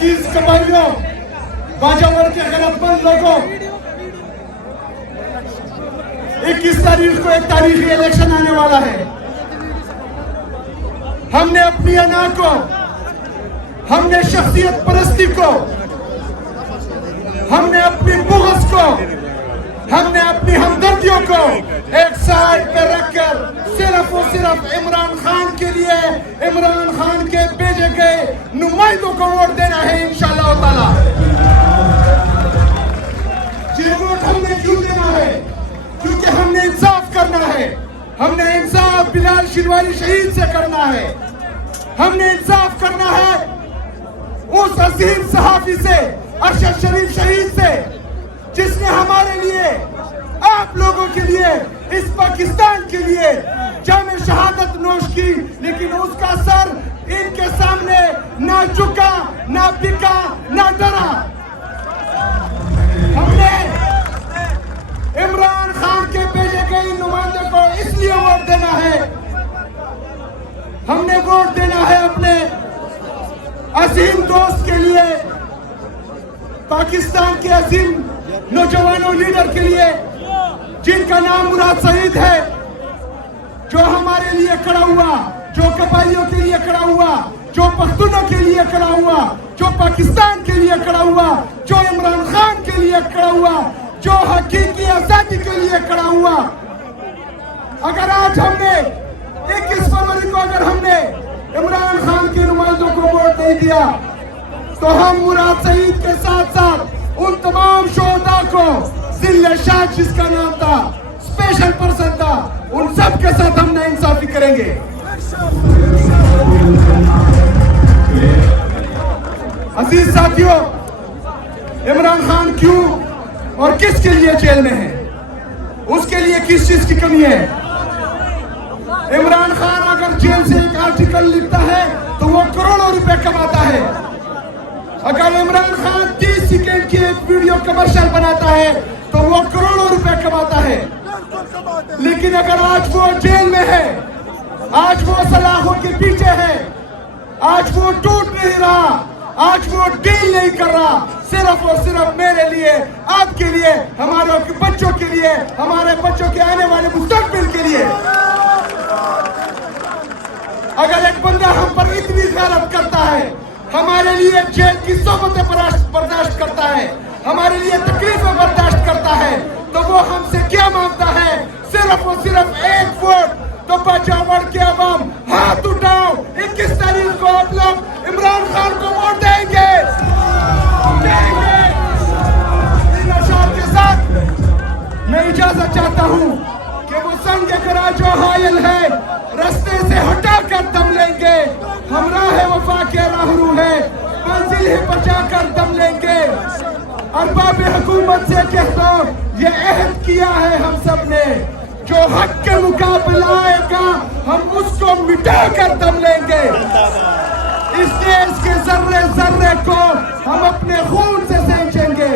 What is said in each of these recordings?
अजीज कबाइलियों, बाजावर के गैरतमंद लोगों, 21 तारीख को एक तारीखी इलेक्शन आने वाला है। हमने अपनी अना को, हमने शख्सियत परस्ती को, हमने अपनी बुग़्ज़ को, हमने अपनी हमदर्दियों को एक साइड पे रखकर सिर्फ और सिर्फ इमरान खान के लिए, इमरान खान के भेजे गए नुमाइंदों को वोट देना है इंशाअल्लाह ताला। ये वोट हमने क्यों देना है? क्योंकि हमने इंसाफ करना है। हमने इंसाफ बिलाल शिरवानी शहीद से करना है। हमने इंसाफ करना है उस अजीम सहाफी से, अरशद शरीफ शहीद से, जिसने हमारे लिए, आप लोगों के लिए, इस पाकिस्तान के लिए जामे शहादत नोश की, लेकिन उसका सर इनके सामने ना झुका, ना बिका, ना डरा। हमने इमरान खान के भेजे गए नुमाइंदे को इसलिए वोट देना है। हमने वोट देना है अपने अजीम दोस्त के लिए, पाकिस्तान के अजीम नौजवानों लीडर के लिए, जिनका नाम मुराद सईद है, जो हमारे लिए खड़ा हुआ, जो कबाइलियों के लिए खड़ा हुआ, जो पख्तूनों के लिए खड़ा हुआ, जो पाकिस्तान के लिए खड़ा हुआ, जो इमरान खान के लिए खड़ा हुआ, जो हकीकी आजादी के लिए खड़ा हुआ। अगर आज हमने 21 फरवरी को अगर हमने इमरान खान के नुमाइंदों को वोट नहीं दिया, तो हम मुराद सईद के साथ साथ उन तमाम शोहदा को, जिले शाह जिसका नाम था, स्पेशल पर्सन था, उन सब के साथ हम नाइंसाफी करेंगे। अजीज साथियों, इमरान खान क्यों और किसके लिए जेल में है? उसके लिए किस चीज की कमी है? इमरान खान अगर जेल से एक आर्टिकल लिखता है तो वो करोड़ों रुपए कमाता है। अगर इमरान खान 30 सेकंड की एक वीडियो कमर्शियल बनाता है तो वो करोड़ों रुपए कमाता है। लेकिन अगर आज वो जेल में है, आज वो सलाखों के पीछे है, आज वो टूट नहीं रहा, आज वो डील नहीं कर रहा, सिर्फ और सिर्फ मेरे लिए, आपके लिए, हमारे बच्चों के लिए, हमारे बच्चों के आने वाले मुस्तकबिल के लिए। अगर एक बंदा हम पर इतनी गैरत करता है, हमारे लिए जेल की सोबतें बर्दाश्त करता है, हमारे लिए तकलीफें बर्दाश्त करता है, तो वो हमसे क्या मांगता है? सिर्फ और सिर्फ एक वोट। तो बाजावर के अवाम हाथ उठाओ, 21 तारीख को आप लोग इमरान खान को वोट देंगे। इन अशार के साथ मैं इजाजत चाहता हूँ कि वो संग करा जो हायल है, रास्ते से हटाकर दम लेंगे। हम राह वफा के राहरू है, मंजिल ही पर जाकर दम लेंगे। अरबाब हुकूमत से कहता हूं, ये अहद किया है हम सब ने, जो हक के मुकाबला आएगा हम उसको मिटा कर दम लेंगे। इस देश के जर्रे जर्रे को हम अपने खून से सेंचेंगे।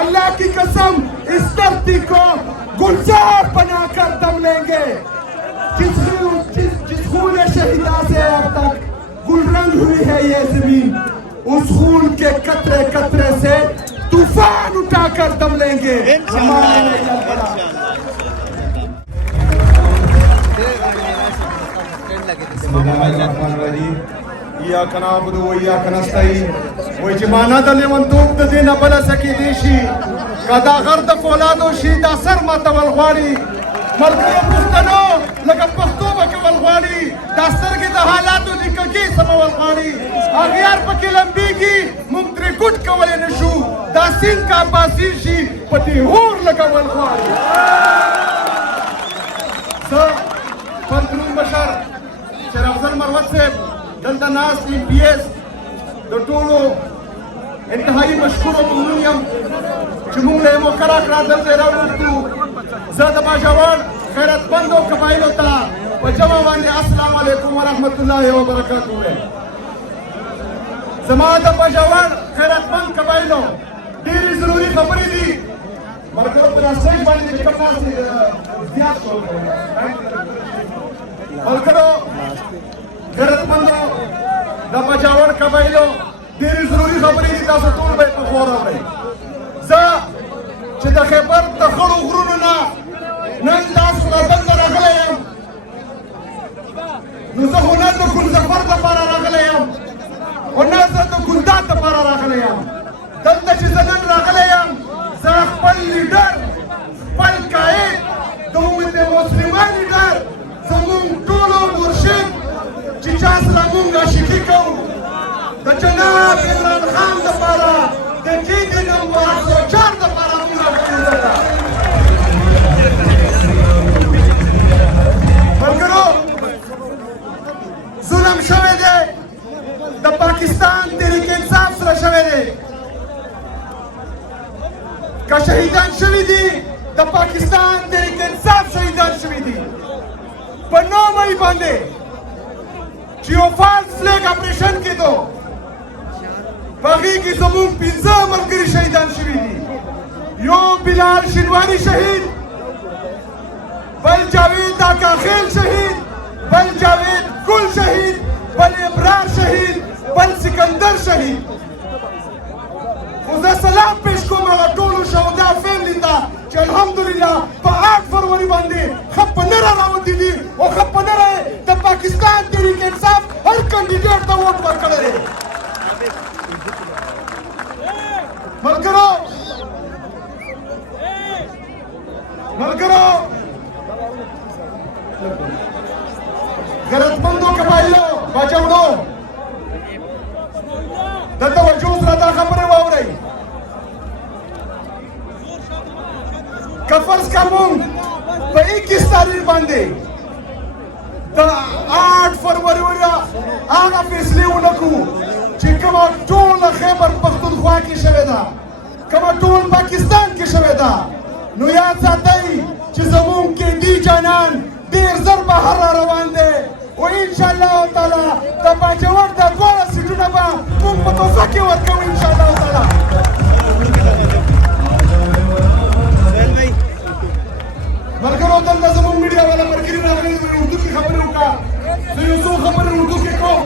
अल्लाह की कसम, इस धरती को गुलजार बनाकर दम लेंगे। जिस खून शहीदा से अब तक गुलरंग हुई है ये जमीन, उस खून के कतरे कतरे से तूफान उठाकर दम लेंगे। إياك نعبد وإياك نستعين واجمعنا لمن توب دينا بلا سكي ديشي كدا غرد فولادو شي دا سرما تولغواري مرګو پښتنو لکه پښتو بک ولغواري دا سترګې د حالاتو لیکږي سمولغواري اغیار پکې لمبيږي مونږ ترې ګوټ کولی نشو دا سیند کا باسیر شي پټې هور لکه ولغواري زه پنترون بشر شیر افضل مروت صاحب دلته ناست MPS د ټولو انتهایی مشکور او ممنون یم چې موږ له یې موقع راکړه دلته یې راوغوښتو. زه د باجوړ خیرتمندو قبایلو ته په جمع باندې السلام علیکم ورحمت الله وبرکاتہ وایم. زما د باجوړ خیرتمند قبایلو ډېرې ضروري خبرې دي. ملګرو په اسټیج باندې چې کوم ناست دي زیات شول ملګرو خیرتمندو د باجوړ قبایلو ډېرې ضروري خبرې دي، تاسو ټول باید په غور واورئ. زه چې د خیبر د خړو غرونو نه نن تاسو رابنده راغلی یم، نو زه خو نه د ګلظفر دپاره راغلی یم او نه زه د ګلداد دپاره راغلی یم. دلته چې زه نن راغلی یم، زه خپل لیډر، خپل قائد، د امت مسلمه لیډر، زمونږ ټولو مرشد چې چا سره مونږ عاشقي کوو، د جناب عمران خان دپاره، د GD نمبر 104 دپاره مونږ راغلي دلته. ملګرو، ظلم شوی دی د پاکستان تحریک انصاف سره شوی دی. که شهیدان شوي دي، د پاکستان تحریک انصاف شهیدان شوي دي. په 9 مئی باندې چې یو فالس فلیګ اپریشن کېدو، په هغې کې زموږ 15 ملګري شهیدان شوي دي. یو بلال شینواري شهید، بل جاوید آقا خیل شهید، بل جاوید گل شهید، بل ابرار شهید، بل سکندر شهید. خو زه سلام پیش کوم هغه ټولو شهدا فیملي ته چې الحمدلله په 8 فروری باندې ښه په نره راوتي دي او ښه په نره د پاکستان تحریک انصاف هر کاندیډیټ ته ووټ ورکړی دی. ملګرو غیرتمندو قبایلو، باجوړو، د توجه سره دا خبرې واورئ. که فرض کا مونږ په 21 تاریخ باندې د 8 فروری هغه فیصلې ونه کړو چې کومه ټوله خیبر پښتونخوا کې شوې ده، کومه ټول پاکستان کې شوې ده، نو یاد ساتئ چې زمونږ KD جانان ډېر زر بهر را روان دی او انشاءالله تعالی د باجوړ د 2 سیټونه به موږ په تحفه کې ورکوو انشاءالله تعالی. ملګرو، دلته زموږ میډیا والا ملګري راغلي دي، اردو کې خبرې وکړه. زه یو څو خبرې اردو کې کوم.